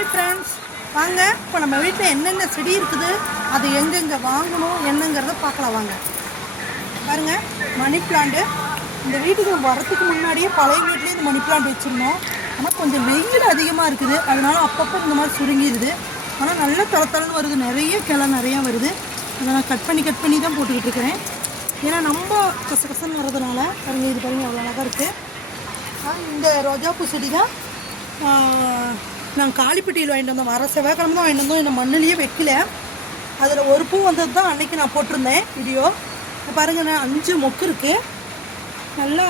Hi friends, வாங்க இப்போ நம்ம வீட்டில் என்னென்ன செடி இருக்குது, அது எங்கெங்கே வாங்கணும் என்னங்கிறத பார்க்கலாம். வாங்க பாருங்கள். மணி பிளான்ட்டு இந்த வீட்டுக்கு வரத்துக்கு முன்னாடியே பழைய வீட்லேயே இந்த மணி பிளான்ட் வச்சுருந்தோம். ஆனால் கொஞ்சம் வெயில் அதிகமாக இருக்குது, அதனால அப்பப்போ இந்த மாதிரி சுருங்கிடுது. ஆனால் நல்ல தளத்தளன்னு வருது, நிறைய கிளை நிறையா வருது. அதை நான் கட் பண்ணி தான் போட்டுக்கிட்டு இருக்கிறேன். ஏன்னா நம்ம கசகசன்னு வர்றதுனால பாருங்க, இது பாருங்கள் அவ்வளோ அழகாக இருக்குது. இந்த ரோஜாப்பூ செடி தான் நான் காளிப்பட்டியில் வாங்கிட்டு வந்தோம். வர செவ்வாய்க்கிழமை தான் வாங்கிட்டு வந்தோம். இந்த மண்ணிலேயே வைக்கல. அதில் ஒரு பூ வந்தது தான் அன்றைக்கி நான் போட்டிருந்தேன் வீடியோ. பாருங்கள், நான் 5 மொக்கு இருக்குது, நல்லா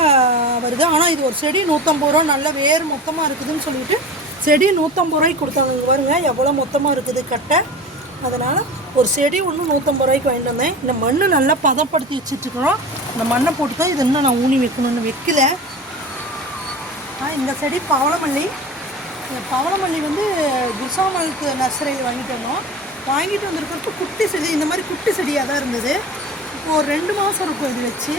வருது. ஆனால் இது ஒரு செடி 150 ரூபா, நல்ல வேர் மொத்தமாக இருக்குதுன்னு சொல்லிட்டு செடி 150 ரூபாய்க்கு கொடுத்தாங்க. பாருங்க எவ்வளோ மொத்தமாக இருக்குது கட்டை. அதனால் ஒரு செடி ஒன்று 150 ரூபாய்க்கு வாங்கிட்டு வந்தேன். இந்த மண் நல்லா பதப்படுத்தி வச்சுட்டுருக்குறோம். இந்த மண்ணை போட்டு தான் இது இன்னும் நான் ஊனி வைக்கணும்னு வைக்கல. இந்த செடி பவளமல்லி. பவளமல்லி வந்து குசாமலுக்கு நர்சரியில் வாங்கிட்டு வந்தோம். வாங்கிட்டு வந்திருக்கிறப்ப குட்டி செடி, இந்த மாதிரி குட்டி செடியாக தான் இருந்தது. இப்போ ஒரு 2 மாதம் இருக்கும் இது வச்சு.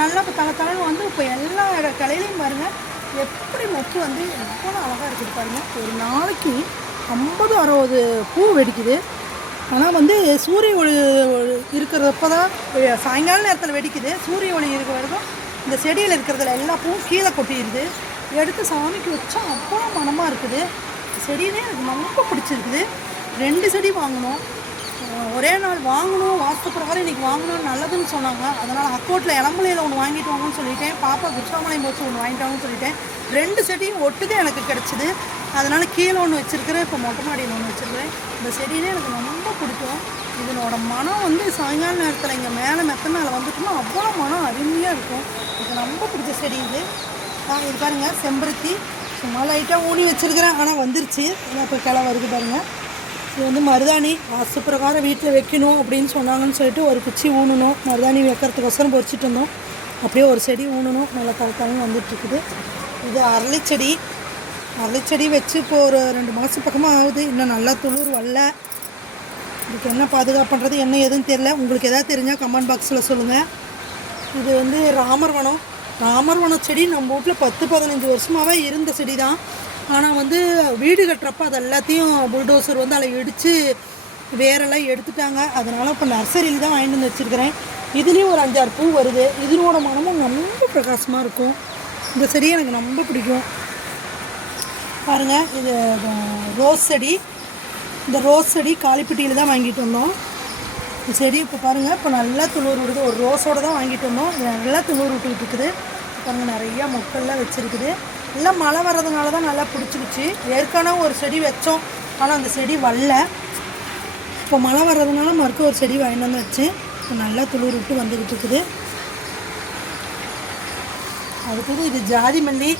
நல்லா இப்போ தலைன்னு வந்து இப்போ எல்லா கலையிலையும் பாருங்கள் எப்படி மொக்கு வந்து எவ்வளோ அழகாக இருக்குது பாருங்கள். ஒரு நாளைக்கு 50-60 பூ வெடிக்குது. ஆனால் வந்து சூரிய ஒளி இருக்கிறப்ப தான் சாயங்கால நேரத்தில் வெடிக்குது. சூரிய ஒளி இருக்கிற வரைக்கும் இந்த செடியில் இருக்கிறதுல எல்லா பூவும் கீழே கொட்டிடுது. எடுத்து சாமிக்கு வச்சா அவ்வளோ மனமாக இருக்குது. செடியிலே எனக்கு ரொம்ப பிடிச்சிருக்குது. 2 செடி வாங்கணும், ஒரே நாள் வாங்கணும். வாஸ்து பிரகாரம் இன்றைக்கி வாங்கணும்னு நல்லதுன்னு சொன்னாங்க. அதனால் அக்கௌண்ட்டில் இளம்பலையில் ஒன்று வாங்கிட்டு வாங்கன்னு சொல்லிட்டேன். பாப்பா குற்றாமலையும் போச்சு ஒன்று வாங்கிட்டு வாங்கன்னு சொல்லிட்டேன். 2 செடியும் ஒட்டுக்கு எனக்கு கிடச்சிது. அதனால் கீழே ஒன்று வச்சுருக்கிறேன், இப்போ மொட்டை மாடியில் ஒன்று வச்சுருக்கிறேன். இந்த செடியிலே எனக்கு ரொம்ப பிடிக்கும். இதனோட மனம் வந்து சாயங்கால நேரத்தில் இங்கே மேலே மெத்த மேலே வந்துட்டோம்னா அவ்வளோ மனம் அருமையாக இருக்கும். எனக்கு ரொம்ப பிடிச்ச செடி இது. இது பாருங்கள், செம்பருத்தி சும்மா லைட்டாக ஊனி வச்சுருக்கிறேன், ஆனால் வந்துருச்சு. இப்போ கிளை வருது பாருங்கள். இது வந்து மருதாணி வாஸ்து பிரகாரம் வீட்டில் வைக்கணும் அப்படின்னு சொன்னாங்கன்னு சொல்லிட்டு ஒரு குச்சி ஊனணும். மருதாணி வைக்கிறதுக்கோசரம் பொறிச்சிட்டு இருந்தோம். அப்படியே ஒரு செடி ஊனணும், நல்லா தளத்தளன்னு வந்துட்டுருக்குது. இது அரளிச்செடி. அரளிச்செடி வச்சு இப்போ ஒரு 2 மாதம் பக்கமாக ஆகுது. இன்னும் நல்லா துளிர் வரல. இதுக்கு என்ன பாதுகாப்பு பண்ணுறது என்ன எதுன்னு தெரியல. உங்களுக்கு எதாவது தெரிஞ்சால் கமெண்ட் பாக்ஸில் சொல்லுங்கள். இது வந்து ராமர்வனம். ராமர்வனம் செடி நம்ம வீட்டில் 10-15 வருஷமாகவே இருந்த செடி தான். ஆனால் வந்து வீடு கட்டுறப்ப அது எல்லாத்தையும் புல்டோசர் வந்து அதில் இடித்து வேரெல்லாம் எடுத்துட்டாங்க. அதனால் இப்போ நர்சரியில் தான் வாங்கிட்டு வந்து வச்சுருக்கிறேன். இதுலேயும் ஒரு 5-6 பூ வருது. இதனோட மனமும் ரொம்ப பிரகாசமாக இருக்கும். இந்த செடி எனக்கு ரொம்ப பிடிக்கும். பாருங்கள், இது ரோஸ் செடி. இந்த ரோஸ் செடி காளிப்பட்டியில் தான் வாங்கிட்டு வந்தோம். இந்த செடி இப்போ பாருங்கள், இப்போ நல்லா துளிர் விடுது. ஒரு ரோஸோடு தான் வாங்கிட்டு வந்தோம். நல்லா துளிர் விட்டுக்கிட்டு இருக்குது. பாருங்கள், நிறையா மொக்கள்லாம் வச்சுருக்குது. எல்லாம் மழை வர்றதுனால தான் நல்லா பிடிச்சிக்கிச்சு. ஏற்கனவே ஒரு செடி வச்சோம், ஆனால் அந்த செடி வரல. இப்போ மழை வர்றதுனால மறுக்க ஒரு செடி வாங்கிட்டு வந்து வச்சு இப்போ நல்லா துளிர் விட்டு வந்துக்கிட்டு இருக்குது. அடுத்தது இது ஜாதி மல்லி.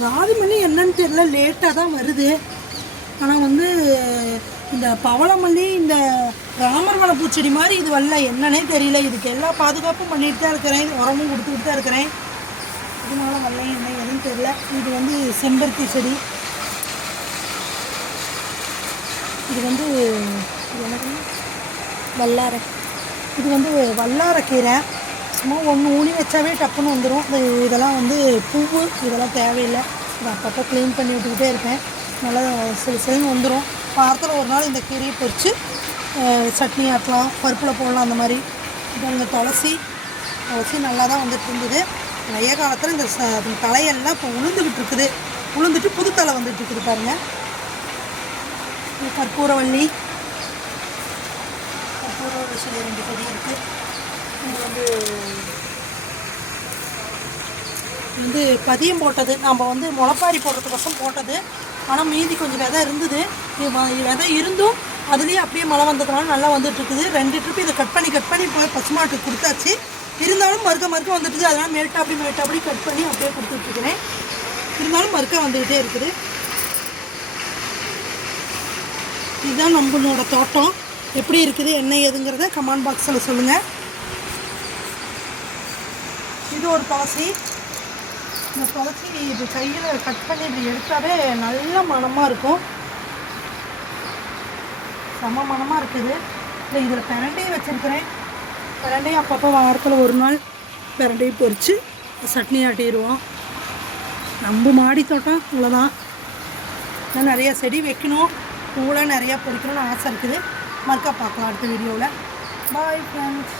ஜாதி மல்லி என்னன்னு தெரியல, லேட்டாக தான் வருது. ஆனால் வந்து இந்த பவளமல்லி, இந்த ராமர்வன பூச்செடி மாதிரி இது வரல, என்னன்னே தெரியல. இதுக்கு எல்லா பாதுகாப்பும் பண்ணிட்டு தான் இருக்கிறேன், உரமும் கொடுத்துக்கிட்டு தான் இருக்கிறேன். இதனால வரல என்ன எதுவும் தெரியல. இது வந்து செம்பருத்தி செடி. இது வந்து எனக்கு வல்லாரை. இது வந்து வல்லாரைக்கீரை. சும்மா ஒன்று ஊனி வச்சாவே டப்புன்னு வந்துடும். இதெல்லாம் வந்து பூவு, இதெல்லாம் தேவையில்லை. இதை அப்பப்போ க்ளீன் பண்ணி விட்டுக்கிட்டே இருப்பேன். நல்லா சிலுன்னு வந்துடும். வாரத்தில் ஒரு நாள் இந்த கீரையை பொரித்து சட்னி ஆக்கலாம், பருப்பில் போடலாம். அந்த மாதிரி இந்த துளசி நல்லா தான் வந்துட்டு இருந்தது. நிறைய காலத்தில் இந்த தலையெல்லாம் இப்போ உளுந்துக்கிட்டு இருக்குது. உளுந்துட்டு புது தலை வந்துட்டு இருக்குது பாருங்கள். கற்பூரவள்ளி. கற்பூரவள்ளி 2 செடி இருக்குது. இது வந்து பதியம் போட்டது. நம்ம வந்து முளைப்பாரி போடுறதுக்கோசம் போட்டது. ஆனால் மீதி கொஞ்சம் விதை இருந்தது. விதை இருந்தும் அதுலேயே அப்படியே மழை வந்ததுனால நல்லா வந்துட்டுருக்குது. 2 ட்ரிப்பு இதை கட் பண்ணி போய் பசுமாட்டுக்கு கொடுத்தாச்சு. இருந்தாலும் மறுக்க வந்துட்டுது. அதனால் மேல்ட்டாப்படி கட் பண்ணி அப்படியே கொடுத்துட்ருக்கிறேன். இருந்தாலும் மறுக்க வந்துக்கிட்டே இருக்குது. இதுதான் நம்மளோட தோட்டம். எப்படி இருக்குது என்ன ஏதுங்கிறத கமெண்ட் பாக்ஸில் சொல்லுங்கள். இது ஒரு துளசி. இந்த துளசி இது கையில் கட் பண்ணி இப்படி எடுத்தாலே நல்ல மணமாக இருக்கும். செம மணமாக இருக்குது. இல்லை, இதில் பிரண்டையும் வச்சுருக்கிறேன். பிரண்டையும் அப்பப்போ வாரத்தில் ஒரு நாள் பிரண்டையும் பொரித்து சட்னி ஆட்டிடுவோம். நம்ம மாடி தோட்டம் இவ்வளோதான். நிறைய செடி வைக்கணும். பூவெலாம் நிறையா பறிக்கணும்னு ஆசை இருக்குது. மறுக்கா பார்க்கலாம் அடுத்த வீடியோவில். Bye friends.